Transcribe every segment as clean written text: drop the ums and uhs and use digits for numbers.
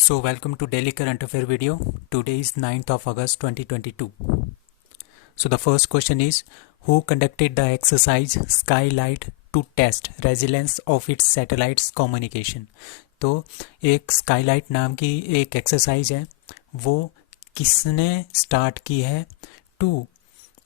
So welcome to Daily Current Affair video. Today is 9th of August 2022. So the first question is, who conducted the exercise Skylight to test resilience of its satellites communication? तो एक Skylight नाम की एक exercise है, वो किसने start की है to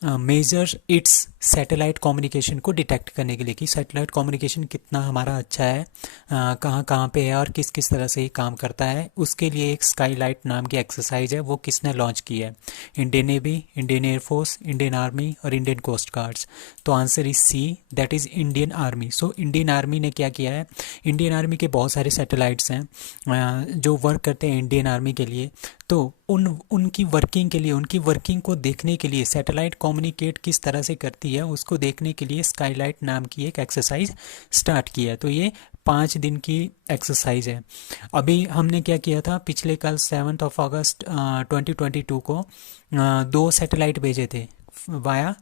measure its satellite communication को डिटेक्ट करने के लिए कि सैटेलाइट कम्युनिकेशन कितना हमारा अच्छा है, कहाँ कहाँ पे है और किस किस तरह से ये काम करता है। उसके लिए एक स्काईलाइट नाम की एक्सरसाइज है, वो किसने लॉन्च की है? Indian navy, Indian air force, Indian army और इंडियन कोस्ट गार्ड्स। तो answer is C, that is Indian army. So Indian army ने क्या किया है, इंडियन आर्मी के बहुत सारे सैटेलाइट्स हैं जो वर्क करते हैं इंडियन आर्मी के लिए। तो उनकी वर्किंग को देखने के लिए, सैटेलाइट कम्युनिकेट किस तरह से करती है उसको देखने के लिए स्काईलाइट नाम की एक एक्सरसाइज स्टार्ट की है। तो ये 5 दिन की एक्सरसाइज है। अभी हमने क्या किया था, पिछले कल 7 अगस्त 2022 को 2 सैटेलाइट भेजे थे via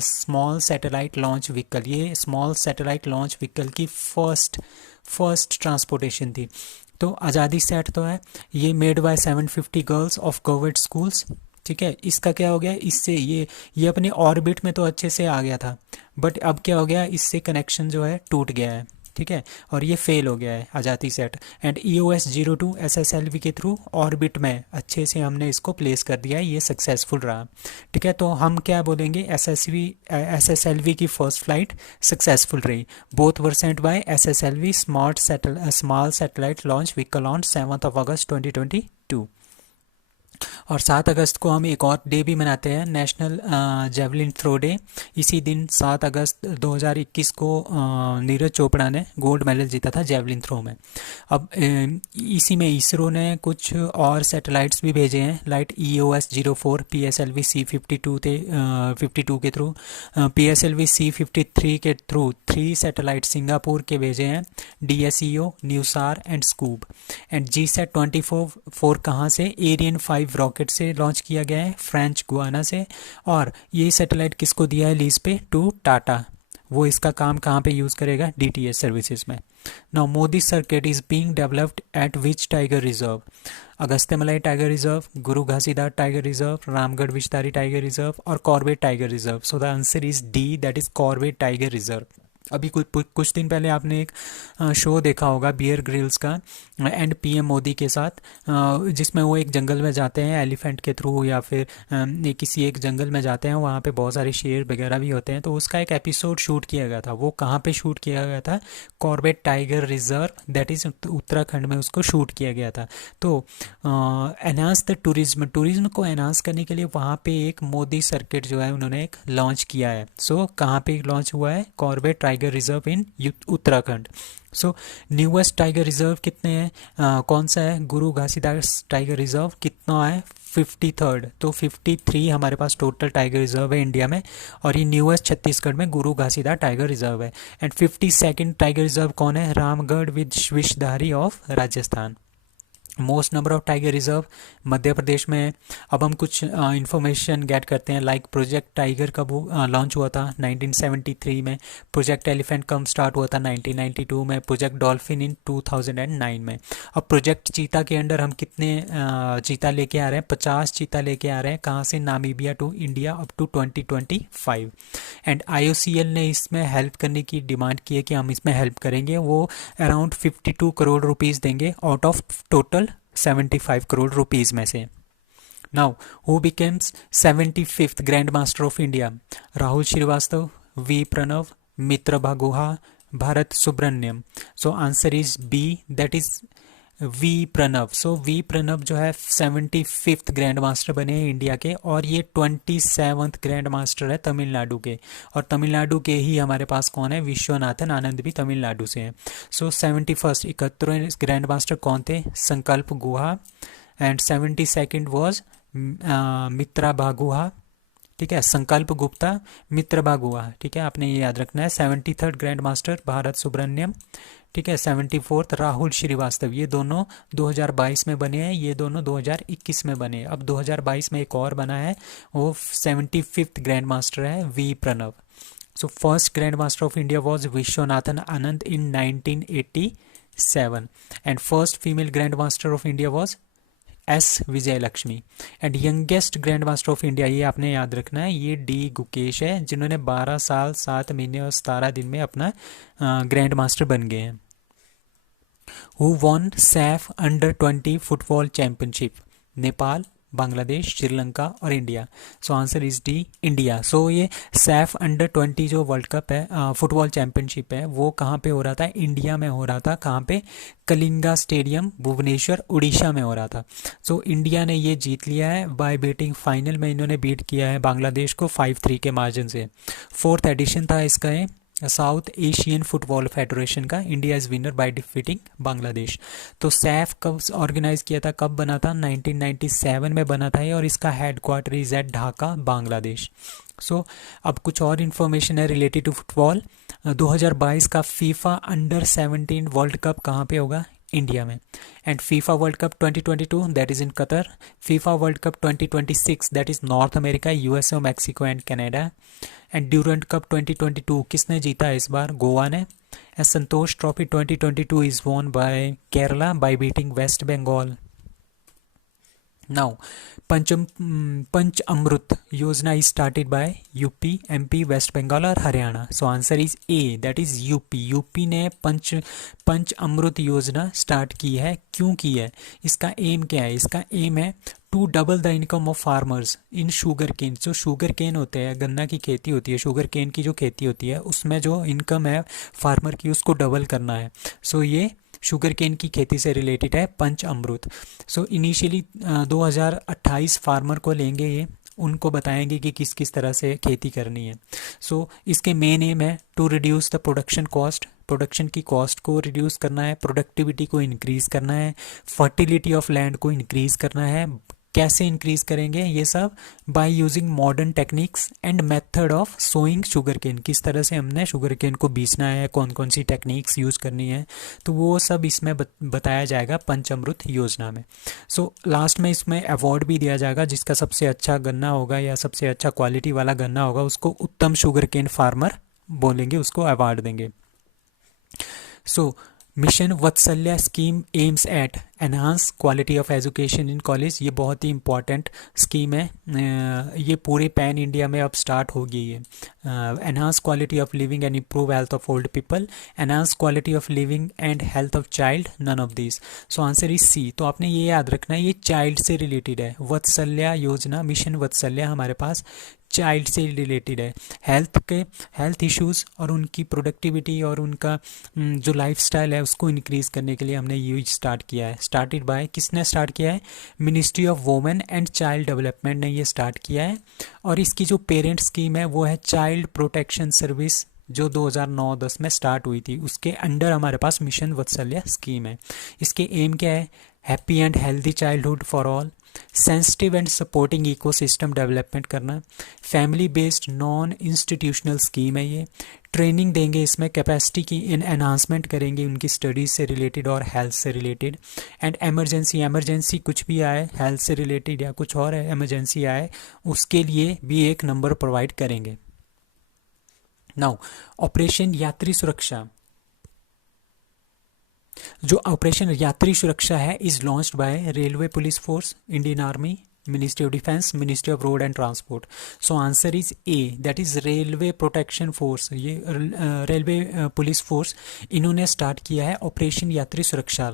small satellite launch vehicle. ये स्मॉल सैटेलाइट लॉन्च व्हीकल की फर्स्ट ट्रांसपोर्टेशन थी। तो आज़ादी सेट तो है, ये made by 750 girls of government schools. ठीक है, इसका क्या हो गया, इससे ये अपने ऑर्बिट में तो अच्छे से आ गया था, बट अब क्या हो गया, इससे कनेक्शन जो है टूट गया है। ठीक है, और ये फेल हो गया है आज़ादी सेट। एंड EOS-02 SSLV के थ्रू ऑर्बिट में अच्छे से हमने इसको प्लेस कर दिया है, ये सक्सेसफुल रहा। ठीक है, तो हम क्या बोलेंगे, SSLV की फर्स्ट फ्लाइट सक्सेसफुल रही। Both were sent by SSLV small satellite launch vehicle on 7 अगस्त 2022। और 7 अगस्त को हम एक और डे भी मनाते हैं, नेशनल जेवलिन थ्रो डे। इसी दिन 7 अगस्त 2021 को नीरज चोपड़ा ने गोल्ड मेडल जीता था जेवलिन थ्रो में। अब इसी में इसरो ने कुछ और सैटेलाइट्स भी भेजे हैं, लाइक EOS-04 PSLV C-52 52 के थ्रू, PSLV C-53 के थ्रू 3 सैटेलाइट सिंगापुर के भेजे हैं, DSEO, न्यूसार एंड स्कूब। एंड GSAT-24 कहाँ से, एरियन 5 रॉकेट से लॉन्च किया गया है, फ्रेंच गुआना से। और ये सैटेलाइट किसको दिया है लीज पे, टू टाटा। वो इसका काम कहाँ पे यूज़ करेगा, DTH सर्विसेज में। Now Modi circuit is being developed at which tiger reserve? Agasthyamalai tiger reserve, Guru Ghasidas tiger reserve, Ramgarh Vishdhari tiger reserve और Corbett tiger reserve. So the answer is D, that is Corbett tiger reserve. अभी कुछ दिन पहले आपने एक show देखा होगा बियर ग्रिल्स का एंड PM मोदी के साथ, जिसमें वो एक जंगल में जाते हैं एलिफेंट के थ्रू, या फिर किसी एक जंगल में जाते हैं, वहाँ पे बहुत सारे शेर वगैरह भी होते हैं। तो उसका एक एपिसोड शूट किया गया था। वो कहाँ पे शूट किया गया था, Corbett tiger reserve, that is Uttarakhand में उसको शूट किया गया था। तो एनहांस द टूरिज्म को एनहांस करने के लिए वहाँ पे एक मोदी सर्किट जो है उन्होंने एक लॉन्च किया है। सो कहाँ पे लॉन्च हुआ है, Corbett tiger reserve in Uttarakhand. So newest tiger reserve कितने हैं, कौन सा है, गुरु घासीदास टाइगर रिजर्व। कितना है, 53rd। तो 53 हमारे पास टोटल टाइगर रिजर्व है इंडिया में, और ये न्यूएस्ट छत्तीसगढ़ में गुरु घासीदास टाइगर रिजर्व है। एंड 52nd टाइगर रिजर्व कौन है, Ramgarh Vishdhari of Rajasthan. Most number of tiger reserve Madhya Pradesh में है। अब हम कुछ इंफॉर्मेशन गेट करते हैं, लाइक प्रोजेक्ट टाइगर कब लॉन्च हुआ था, 1973 में। प्रोजेक्ट एलिफेंट कब स्टार्ट हुआ था, 1992 में। प्रोजेक्ट डॉल्फिन इन 2009 में। अब प्रोजेक्ट चीता के अंडर हम कितने चीता लेके आ रहे हैं, 50 चीता लेके आ रहे हैं, कहाँ से, Namibia to India up to 2025। And IOCL ने इसमें हेल्प करने की डिमांड की है कि हम इसमें हेल्प करेंगे। वो अराउंड 52 करोड़ रुपीज़ देंगे out of total 75 crore rupees में से। Now who becomes 75th grand master of India? Rahul Shrivastava, V Pranav, Mitra Guha, Bharat Subramaniam. So answer is B, that is V Pranav. So V Pranav जो है 75th ग्रैंड मास्टर बने हैं इंडिया के, और ये 27th ग्रैंड मास्टर है तमिलनाडु के। और तमिलनाडु के ही हमारे पास कौन है, विश्वनाथन आनंद भी तमिलनाडु से हैं। सो 71वें ग्रैंड मास्टर कौन थे, संकल्प गुहा। एंड 72nd वॉज मित्रा गुहा। ठीक है, संकल्प गुप्ता, मित्र गुहा। ठीक है, आपने ये याद रखना है। 73rd grand master Bharat Subramaniam. ठीक है, 74th राहुल श्रीवास्तव। ये दोनों 2022 में बने हैं, ये दोनों 2021 में बने हैं। अब 2022 में एक और बना है, वो 75th ग्रैंड मास्टर है, V Pranav. So first grand master of India was Viswanathan Anand in 1980 1997 and first female grandmaster of India was S Vijay Lakshmi and youngest grand master of India, ये आपने याद रखना है, ये डी गुकेश है जिन्होंने 12 साल 7 महीने और 17 दिन में अपना ग्रैंड मास्टर बन गए हैं। Who won SAFF under 20 football championship? Nepal, Bangladesh, Sri और India. So answer is D, India. So ये सैफ अंडर 20 जो वर्ल्ड कप है, फुटबॉल चैंपियनशिप है, वो कहाँ पे हो रहा था? इंडिया में हो रहा था। कहाँ पे? कलिंगा स्टेडियम, भुवनेश्वर, उड़ीसा में हो रहा था। सो इंडिया ने ये जीत लिया है बाय बीटिंग, फाइनल में इन्होंने बीट किया है बांग्लादेश को 5-3 के मार्जिन से। 4th एडिशन था इसका ये साउथ एशियन फुटबॉल फेडरेशन का। India is winner by defeating Bangladesh. तो सैफ कब ऑर्गेनाइज किया था, कब बना था? 1997 में बना था ये, और इसका headquarter is at Dhaka, Bangladesh. So अब कुछ और इन्फॉर्मेशन है रिलेटेड टू फुटबॉल। 2022 का फीफा अंडर 17 वर्ल्ड कप कहाँ पे होगा? इंडिया में। And FIFA world cup 2022 that is in Qatar. FIFA world cup 2026 that is North America, USA, Mexico and Canada. And Durand cup 2022 किसने जीता है इस बार? गोवा ने। And Santosh trophy 2022 is won by Kerala by beating West Bengal. Now Panch Amrit Yojana is started by UP, MP, West Bengal और Haryana. So answer is A, that is UP. UP ने पंच अमृत योजना start की है। क्यों की है? इसका एम क्या है? इसका एम है to double the income of farmers in sugar cane. जो शुगर केन होते हैं, गन्ना की खेती होती है, शुगर केन की जो खेती होती है, उसमें जो इनकम है फार्मर की उसको डबल करना है। सो ये शुगर केन की खेती से रिलेटेड है पंच अमृत। सो इनिशियली 2028 फार्मर को लेंगे, ये उनको बताएंगे कि किस किस तरह से खेती करनी है। सो इसके मेन एम है to reduce the production cost, production की कॉस्ट को रिड्यूस करना है, प्रोडक्टिविटी को इंक्रीज करना है, फर्टिलिटी ऑफ लैंड को इंक्रीज करना है। कैसे इंक्रीज करेंगे ये सब? By using modern techniques and method of sowing sugar cane. किस तरह से हमने शुगर केन को बीजना है, कौन कौन सी टेक्निक्स यूज करनी है, तो वो सब इसमें बताया जाएगा पंचामृत योजना में। सो लास्ट में इसमें अवार्ड भी दिया जाएगा, जिसका सबसे अच्छा गन्ना होगा या सबसे अच्छा क्वालिटी वाला गन्ना होगा उसको उत्तम शुगर केन फार्मर बोलेंगे, उसको अवार्ड देंगे। So mission Vatsalya scheme aims at enhance quality of education in college. ये बहुत ही इंपॉर्टेंट स्कीम है, ये पूरे पैन इंडिया में अब स्टार्ट हो गई है। Enhance quality of living and improve health of old people, enhance quality of living and health of child, none of this. So answer is C. तो आपने ये याद रखना है, ये चाइल्ड से रिलेटेड है। वत्सल्य योजना, मिशन वत्सल्य हमारे पास चाइल्ड से रिलेटेड है। हेल्थ इश्यूज और उनकी प्रोडक्टिविटी और उनका जो लाइफस्टाइल है उसको इंक्रीज करने के लिए हमने ये स्टार्ट किया है। स्टार्टेड बाय, किसने स्टार्ट किया है? Ministry of women and child development ने ये स्टार्ट किया है। और इसकी जो पेरेंट स्कीम है वो है चाइल्ड प्रोटेक्शन सर्विस, जो 2009-10 में स्टार्ट हुई थी। उसके अंडर हमारे पास मिशन वत्सल्य स्कीम है। इसके एम क्या है? Happy and healthy childhood for all, sensitive and supporting ecosystem development करना, family based non institutional scheme है ये। ट्रेनिंग देंगे इसमें, कैपेसिटी की एनहांसमेंट करेंगे उनकी स्टडीज़ से रिलेटेड और हेल्थ से रिलेटेड। एंड एमरजेंसी कुछ भी आए हेल्थ से रिलेटेड या कुछ और एमरजेंसी आए, उसके लिए भी एक नंबर प्रोवाइड करेंगे। नाउ ऑपरेशन यात्री सुरक्षा, जो ऑपरेशन यात्री सुरक्षा है is launched by railway police force, Indian army, ministry of defence, ministry of road and transport. So answer is A, that is railway protection force. ये रेलवे पुलिस फोर्स इन्होंने start किया है operation Yatri सुरक्षा।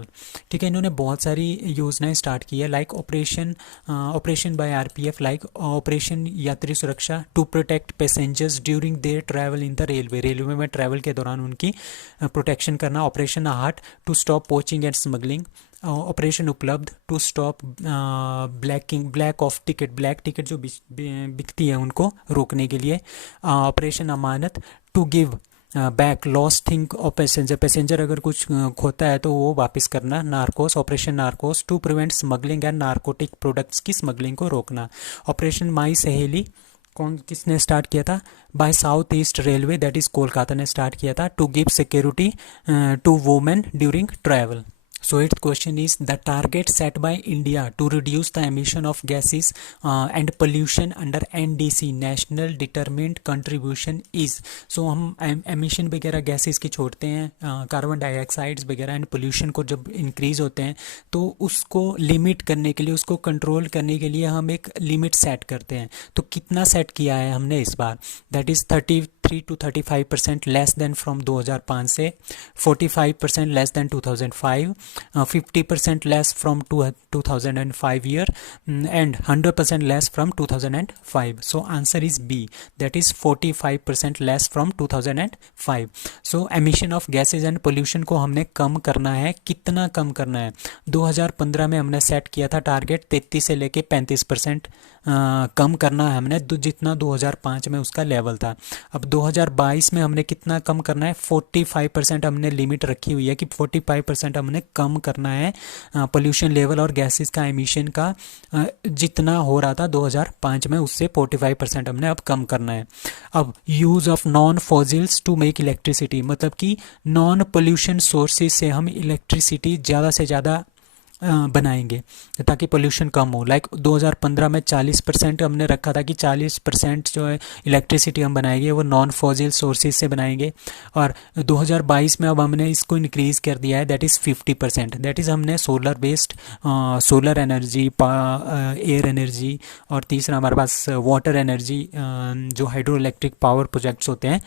ठीक है, इन्होंने बहुत सारी योजनाएं स्टार्ट की है, like operation by RPF, like operation Yatri Suraksha to protect passengers during their travel in the railway में ट्रैवल के दौरान उनकी प्रोटेक्शन करना। Operation Aahat to stop poaching and smuggling. Operation Uplabdh to stop black ticket जो बिकती है उनको रोकने के लिए। Operation Amanat to give back lost thing of passenger अगर कुछ खोता है तो वो वापस करना। Narcos, operation Narcos to prevent smuggling and narcotic products की स्मगलिंग को रोकना। ऑपरेशन माई सहेली किसने स्टार्ट किया था? By south east railway, that is Kolkata ने स्टार्ट किया था, to give security to women during travel. So its question is the target set by India to reduce the emission of gases and pollution under NDC National Determined Contribution is. So हम emission वगैरह gases की छोड़ते हैं, carbon dioxides वगैरह and pollution को जब increase होते हैं तो उसको लिमिट करने के लिए, उसको कंट्रोल करने के लिए हम एक लिमिट सेट करते हैं. तो कितना सेट किया है हमने इस बार, that is 33 to 35% less than from 2005 से, 45% less than 2005, 50% less from 2005 year, and 100% less from 2005. So answer is B, that is 45% less from 2005. So emission of gases and pollution को हमने कम करना है. कितना कम करना है? 2015 में हमने सेट किया था टारगेट 33 से लेके 35% कम करना है हमने, जितना 2005 में उसका लेवल था. अब 2022 में हमने कितना कम करना है? 45% हमने लिमिट रखी हुई है कि 45% हमने कम करना है पोल्यूशन लेवल और गैसेस का एमिशन का, जितना हो रहा था 2005 में उससे 45% हमने अब कम करना है. अब use of non fossils to make electricity, मतलब कि नॉन पोल्यूशन सोर्सेज से हम इलेक्ट्रिसिटी ज़्यादा से ज़्यादा बनाएंगे ताकि पोल्यूशन कम हो. लाइक 2015 में 40% हमने रखा था कि 40% जो है इलेक्ट्रिसिटी हम बनाएंगे वो नॉन फॉसिल सोर्सेज से बनाएंगे, और 2022 में अब हमने इसको इंक्रीज़ कर दिया है, दैट इज़ 50%. दैट इज़ हमने solar based, solar energy, air energy, और तीसरा हमारे पास वाटर एनर्जी, जो हाइड्रो इलेक्ट्रिक पावर प्रोजेक्ट्स होते हैं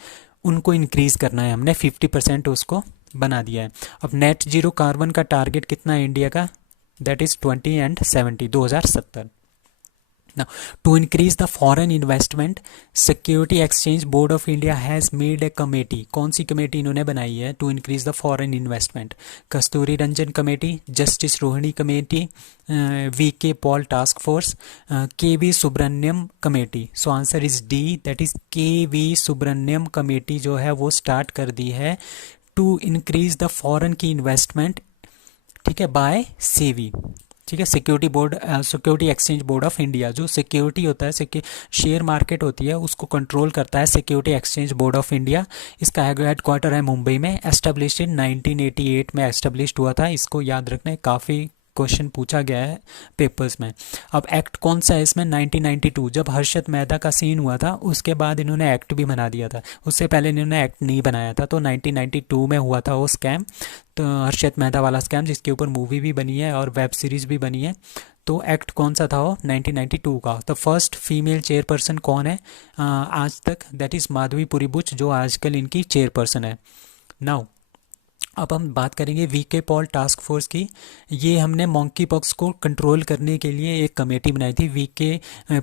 उनको इंक्रीज़ करना है. हमने 50% उसको बना दिया है. अब नेट जीरो कार्बन का टारगेट कितना है इंडिया का? That is 20 and 70, 2070. Now, to increase the foreign investment, Security Exchange Board of India has made a committee. कौन सी कमेटी इन्होंने बनाई है to increase the foreign investment? Kasturi Rangan committee, justice Rohini committee, VK Paul task force, KV Subramanyam committee. So answer is D, that is KV Subramanyam committee जो है वो start कर दी है टू इंक्रीज द फॉरेन की इन्वेस्टमेंट, ठीक है, बाय सेवी. ठीक है, security exchange board of India, जो सिक्योरिटी होता है, शेयर मार्केट होती है, उसको कंट्रोल करता है security exchange board of India. इसका हेड क्वार्टर है मुंबई में. एस्टेब्लिश्ड इन 1988 में एस्टेब्लिश्ड हुआ था. इसको याद रखना है, काफ़ी क्वेश्चन पूछा गया है पेपर्स में. अब एक्ट कौन सा है इसमें? 1992, जब हर्षद मेहता का सीन हुआ था उसके बाद इन्होंने एक्ट भी बना दिया था. उससे पहले इन्होंने एक्ट नहीं बनाया था. तो 1992 में हुआ था वो स्कैम, तो हर्षद मेहता वाला स्कैम, जिसके ऊपर मूवी भी बनी है और वेब सीरीज़ भी बनी है. तो एक्ट कौन सा था वो? 1992 का. तो फर्स्ट फीमेल चेयरपर्सन कौन है आज तक? दैट इज़ माधवी पुरी बुच, जो आजकल इनकी चेयरपर्सन है. नाउ अब हम बात करेंगे वीके पॉल टास्क फोर्स की. ये हमने मंकी पॉक्स को कंट्रोल करने के लिए एक कमेटी बनाई थी, वीके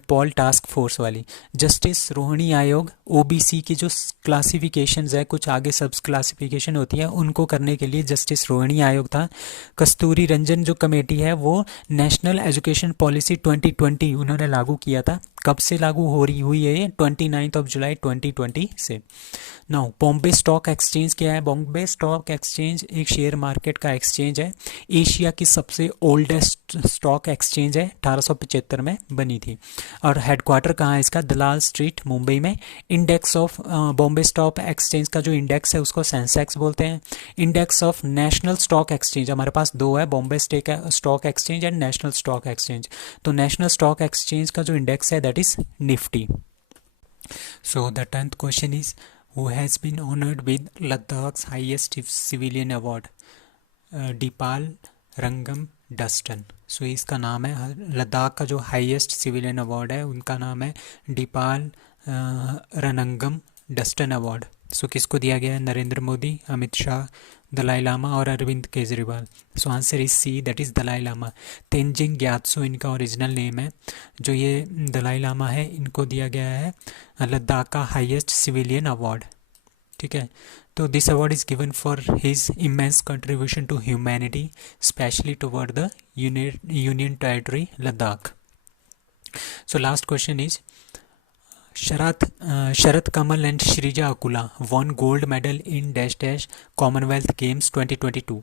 पॉल टास्क फोर्स वाली. जस्टिस रोहिणी आयोग, ओबीसी की जो क्लासिफिकेशंस है, कुछ आगे सब क्लासिफिकेशन होती है, उनको करने के लिए जस्टिस रोहिणी आयोग था. कस्तूरी रंजन जो कमेटी है वो नेशनल एजुकेशन पॉलिसी 2020 उन्होंने लागू किया था. कब से लागू हो रही हुई है ये? 29 जुलाई 2020 से. नाउ बॉम्बे स्टॉक एक्सचेंज क्या है? बॉम्बे स्टॉक एक्सचेंज एक शेयर मार्केट का एक्सचेंज है. एशिया की सबसे ओल्डेस्ट स्टॉक एक्सचेंज है, 1875 में बनी थी. और हेडक्वार्टर कहाँ है इसका? दलाल स्ट्रीट, मुंबई में. Index of Bombay stock exchange का जो इंडेक्स है उसको सेंसेक्स बोलते हैं. Index of national stock exchange, हमारे पास दो है, Bombay stock exchange and national stock exchange. तो नेशनल स्टॉक एक्सचेंज का जो इंडेक्स है that is Nifty. So the 10th question is who has been honored with Ladakh's highest civilian award? दीपाल रंगम डस्टन. सो इसका नाम है, लद्दाख का जो हाईएस्ट सिविलियन अवार्ड है उनका नाम है दीपाल रनंगम डस्टन अवार्ड. सो किसको दिया गया है? नरेंद्र मोदी, अमित शाह, दलाई लामा और Arvind Kejriwal. So answer is C, that is Dalai Lama. Tenzin Gyatso इनका ओरिजिनल नेम है. जो ये दलाई लामा है इनको दिया गया है लद्दाख का हाईएस्ट सिविलियन अवार्ड. ठीक है, तो this award is given for his immense contribution to humanity, specially toward the union territory Ladakh. So last question is Sharath Kamal and Sreeja Akula won gold medal in dash Commonwealth Games 2022.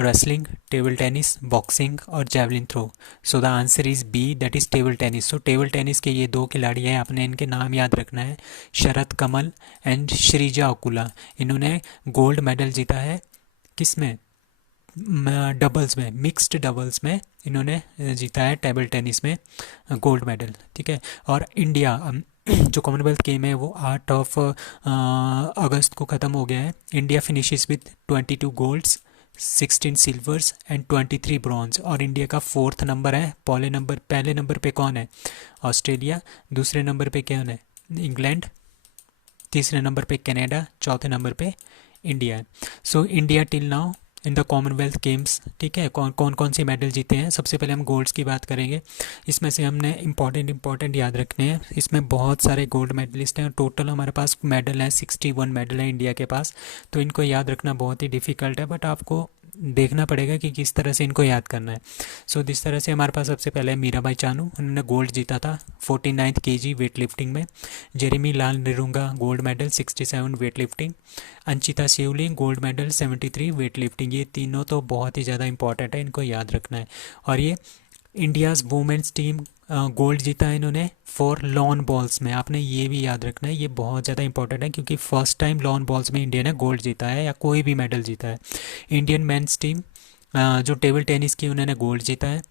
Wrestling, table tennis, boxing और javelin throw. So the answer is B, that is table tennis. So table tennis के ये दो खिलाड़ी हैं, आपने इनके नाम याद रखना है, शरत कमल एंड श्रीजा अकुला. इन्होंने गोल्ड मेडल जीता है किस में? डबल्स में, मिक्स्ड डबल्स में इन्होंने जीता है टेबल टेनिस में गोल्ड मेडल, ठीक है। और इंडिया जो कॉमनवेल्थ गेम है वो 8 अगस्त को ख़त्म हो गया है। India finishes with 22 golds, 16 silvers and 23 bronze. और इंडिया का 4th नंबर है। पहले नंबर पे कौन है? ऑस्ट्रेलिया। दूसरे नंबर पे कौन है? इंग्लैंड। तीसरे नंबर पे कनाडा। चौथे नंबर पे इंडिया है। So India till now in the Commonwealth games, ठीक है, कौन सी मेडल जीते हैं। सबसे पहले हम गोल्ड्स की बात करेंगे। इसमें से हमने इंपॉर्टेंट याद रखने हैं। इसमें बहुत सारे गोल्ड मेडलिस्ट हैं। टोटल हमारे पास मेडल हैं 61 मेडल हैं इंडिया के पास। तो इनको याद रखना बहुत ही डिफ़िकल्ट है, बट आपको देखना पड़ेगा कि किस तरह से इनको याद करना है। सो जिस तरह से हमारे पास सबसे पहले मीराबाई चानू, उन्होंने गोल्ड जीता था 49th kg वेट लिफ्टिंग में। जेरेमी लाल निरुंगा gold medal 67 weight lifting. Anchita शिवली गोल्ड मेडल 73 वेट लिफ्टिंग। ये तीनों तो बहुत ही ज़्यादा इंपॉर्टेंट है, इनको याद रखना है। और ये इंडियाज़ वुमेंस टीम गोल्ड जीता है इन्होंने फॉर लॉन बॉल्स में। आपने ये भी याद रखना है, ये बहुत ज़्यादा इंपॉर्टेंट है, क्योंकि फर्स्ट टाइम लॉन बॉल्स में इंडिया ने गोल्ड जीता है या कोई भी मेडल जीता है। इंडियन मेंस टीम जो टेबल टेनिस की, उन्होंने गोल्ड जीता है।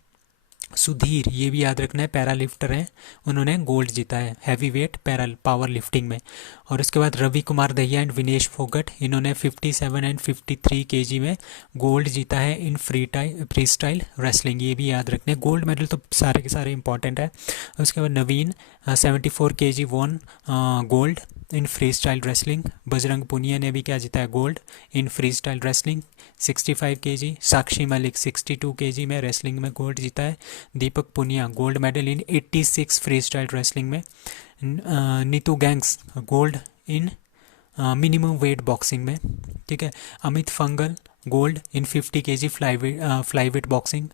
सुधीर, ये भी याद रखना है, पैरा लिफ्टर हैं, उन्होंने गोल्ड जीता है heavy weight para power lifting में। और उसके बाद रवि कुमार दहिया एंड विनेश फोगट, इन्होंने 57 एंड 53 kg में गोल्ड जीता है इन फ्री स्टाइल रेसलिंग। ये भी याद रखना है। गोल्ड मेडल तो सारे के सारे इंपॉर्टेंट है। उसके बाद Naveen 74 kg won gold in freestyle wrestling. Bajrang Punia ने भी क्या जीता है? Gold in freestyle wrestling 65 kg। Sakshi Malik 62 kg में रेसलिंग में गोल्ड जीता है। Deepak Punia gold medal in 86 freestyle wrestling में। Nitu Ghanghas gold in minimum weight boxing में, ठीक है। Amit Panghal gold in 50 kg flyweight boxing.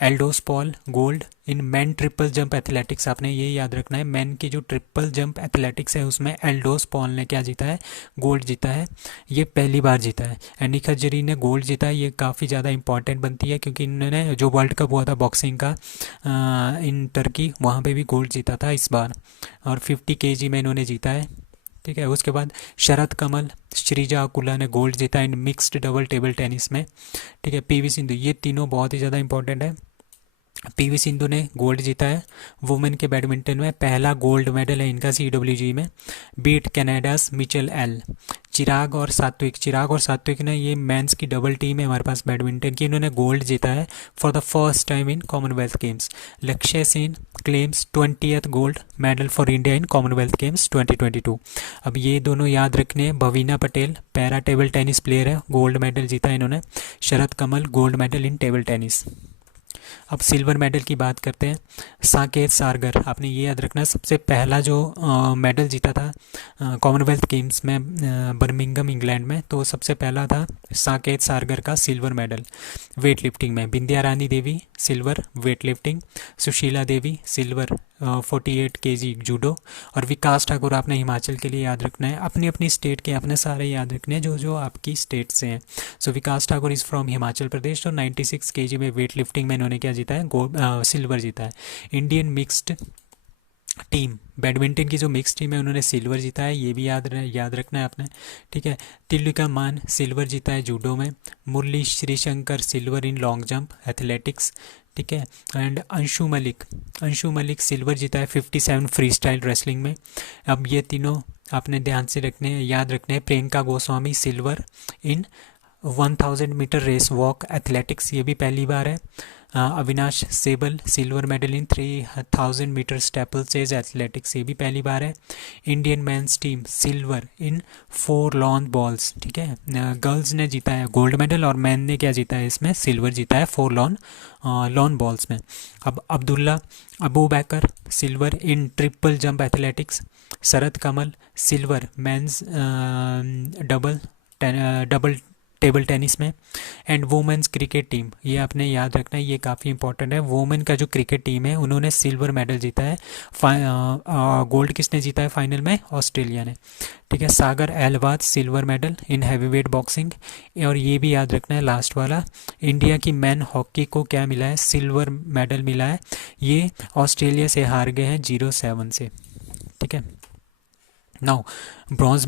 Eldhose Paul gold in man triple jump athletics. आपने ये याद रखना है, मैन की जो ट्रिपल जंप एथलेटिक्स है उसमें एल्डोस पॉल ने क्या जीता है? गोल्ड जीता है। ये पहली बार जीता है। एनिका जरी ने गोल्ड जीता है। ये काफ़ी ज़्यादा इंपॉर्टेंट बनती है, क्योंकि इन्होंने जो वर्ल्ड कप हुआ था बॉक्सिंग का इन टर्की, वहाँ पे भी गोल्ड जीता था इस बार। और 50 kg में इन्होंने जीता है, ठीक है। उसके बाद शरद कमल, श्रीजा अकुला ने गोल्ड जीता in mixed double table tennis में, ठीक है। पीवी सिंधु, ये तीनों बहुत ही ज़्यादा इंपॉर्टेंट है। पीवी सिंधु ने गोल्ड जीता है वुमेन के बैडमिंटन में, पहला गोल्ड मेडल है इनका CWG में। Beat Canada's Michelle Li. Chirag और सात्विक ने, ये मेंस की डबल टीम है हमारे पास बैडमिंटन की, इन्होंने गोल्ड जीता है for the first time in Commonwealth Games. Lakshya Sen claims 20th gold medal for India in Commonwealth Games 2022। अब ये दोनों याद रखने हैं। Bhavina Patel para table tennis player है, गोल्ड मेडल जीता है इन्होंने। Sharad Kamal gold medal in table tennis. अब सिल्वर मेडल की बात करते हैं। साकेत सारगर, आपने ये याद रखना है, सबसे पहला जो मेडल जीता था कॉमनवेल्थ गेम्स में बर्मिंघम इंग्लैंड में, तो सबसे पहला था साकेत सारगर का सिल्वर मेडल वेट लिफ्टिंग में। बिंदिया Rani Devi silver weight lifting. Sushila Devi silver 48 kg judo. और विकास ठाकुर आपने हिमाचल के लिए याद रखना है। अपनी अपनी स्टेट के आपने सारे याद रखने हैं जो जो आपकी स्टेट से हैं। सो विकास ठाकुर इज़ फ्रॉम हिमाचल प्रदेश। और 96 kg में वेट लिफ्टिंग में इन्होंने क्या जीता है? सिल्वर जीता है। इंडियन मिक्स्ड टीम बैडमिंटन की जो मिक्स टीम है उन्होंने सिल्वर जीता है, ये भी याद रखना है आपने, ठीक है। तिलका मान सिल्वर जीता है जूडो में। Murali Sreeshankar silver in long jump athletics, ठीक है। एंड अंशु मलिक सिल्वर जीता है 57 फ्री स्टाइल रेसलिंग में। अब ये तीनों आपने ध्यान से याद रखने हैं। Priyanka Goswami silver in 1000 metre race walk athletics, ये भी पहली बार है। Avinash Sable silver medal in 3000 metre steeplechase athletics, ये भी पहली बार है। Indian men's team silver in 4 lawn bowls, ठीक है। गर्ल्स ने जीता है गोल्ड मेडल और मैन ने क्या जीता है? इसमें सिल्वर जीता है 4 लॉन बॉल्स में। अब Abdulla Aboobacker silver in triple jump athletics. Sharath Kamal silver men's double table tennis में। एंड वुमेन्स क्रिकेट टीम, ये आपने याद रखना है, ये काफ़ी इंपॉर्टेंट है। वुमेन का जो क्रिकेट टीम है उन्होंने सिल्वर मेडल जीता है। गोल्ड किसने जीता है फाइनल में? ऑस्ट्रेलिया ने, ठीक है। Sagar Ahlawat silver medal in heavyweight boxing. और ये भी याद रखना है लास्ट वाला, इंडिया की मैन हॉकी को क्या मिला है? सिल्वर मेडल मिला है। ये ऑस्ट्रेलिया से हार गए हैं 0-7 से, ठीक है। नाउ ब्रॉन्ज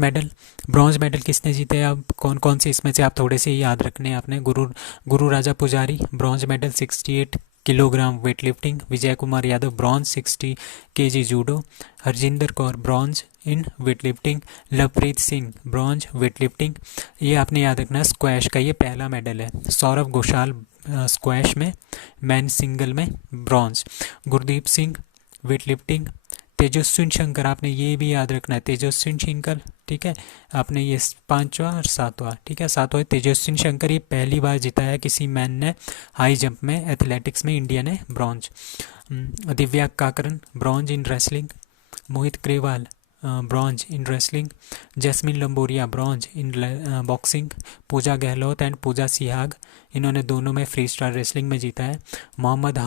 मेडल किसने जीते? अब कौन कौन से इसमें से आप थोड़े से याद रखने हैं आपने। गुरु राजा पुजारी bronze medal 68 kilogram weight lifting. Vijay Kumar Yadav bronze 60 KG judo. Harjinder Kaur bronze in weight lifting. Lovepreet Singh bronze weight lifting. ये आपने याद रखना है, स्क्वैश का ये पहला मेडल है। सौरभ घोषाल स्क्वैश में मैन सिंगल में bronze. Gurdeep Singh weight lifting. तेजस्विन शंकर, आपने ये भी याद रखना है, तेजस्विन शंकर, ठीक है। आपने ये 5वां और 7वां, ठीक है, 7वां तेजस्विन शंकर, ये पहली बार जीता है किसी मैन ने हाई जंप में, एथलेटिक्स में इंडिया ने bronze. Divya Kakran bronze in wrestling. Mohit Grewal bronze in wrestling. Jaismine Lamboria bronze in boxing. Pooja Gehlot and Pooja Sihag, इन्होंने दोनों में फ्री स्टाइल रेसलिंग में जीता है। मोहम्मद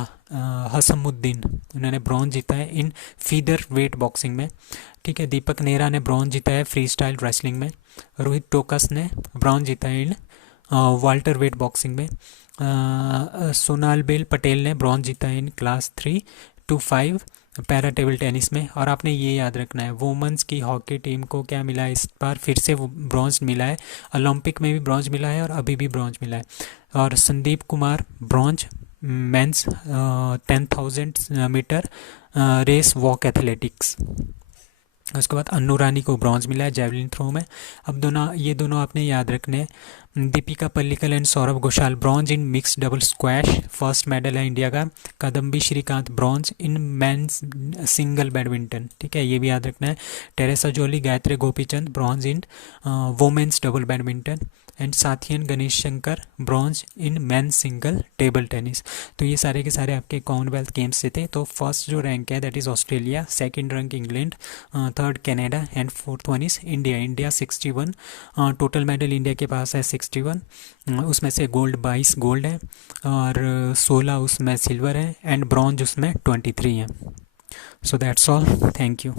हसमुद्दीन, इन्होंने ब्रॉन्ज जीता है इन फीदर वेट बॉक्सिंग में, ठीक है। दीपक नेहरा ने ब्रॉन्ज जीता है फ्री स्टाइल रेसलिंग में। रोहित टोकस ने ब्रॉन्ज जीता है इन वाल्टर वेट बॉक्सिंग में। सोनाल बेल पटेल ने ब्रॉन्ज जीता है in class 3 to 5 para table tennis में। और आपने ये याद रखना है, वुमेन्स की हॉकी टीम को क्या मिला है, इस बार फिर से ब्रॉन्ज मिला है। ओलंपिक में भी ब्रॉन्ज मिला है और अभी भी ब्रॉन्ज मिला है। और Sandeep Kumar bronze men's 10,000 metre race walk athletics. उसके बाद अन्नू रानी को ब्रॉन्ज मिला है जेवलिन थ्रो में। अब ये दोनों आपने याद रखने हैं। Dipika Pallikal and Saurav Ghosal bronze in mix double squash, first medal है इंडिया का। Kidambi Srikanth bronze in men's single badminton, ठीक है, ये भी याद रखना है। Treesa Jolly Gayatri Gopichand bronze in women's double badminton. And Sathiyan Ganesh Shankar bronze in man single table tennis. तो ये सारे के सारे आपके कॉमनवेल्थ गेम्स से थे। तो फर्स्ट जो रैंक है that is Australia, second rank England, third Canada and fourth one is India 61। Total medal India के पास है 61, उसमें से गोल्ड 22 गोल्ड है और 16 उसमें सिल्वर है एंड ब्रॉन्ज उसमें 23 है। So that's all, thank you.